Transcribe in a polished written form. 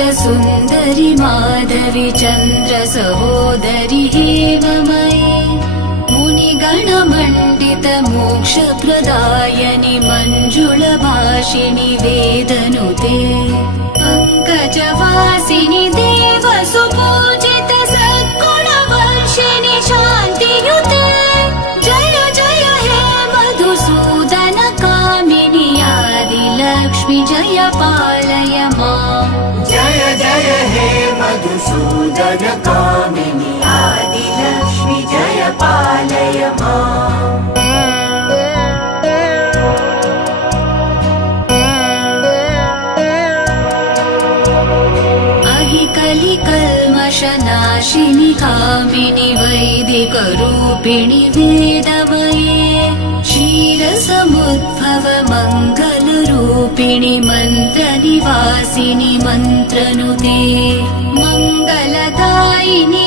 सुन्दरि माधवी चन्द्र सहोदरि हेममयी मुनिगणमण्डित मोक्षप्रदायनि मञ्जुलभाषिणि वेदनुते पङ्कजवासिनि देवसुपूजित सद्गुणवर्षिणि शान्तियुते जय जय हे मधुसूदन कामिनि आदिलक्ष्मि जय पालय माम् जय जय हे मधुसूदन कामिनि आदिलक्ष्मि जय पालय माम् कलिकल्मषनाशिनि कामिनि वैदिकरूपिणि वेदमये क्षीरसमुद्भव मङ्गलरूपिणि मन्त्रनिवासिनि मन्त्रनुते मङ्गलदायिनि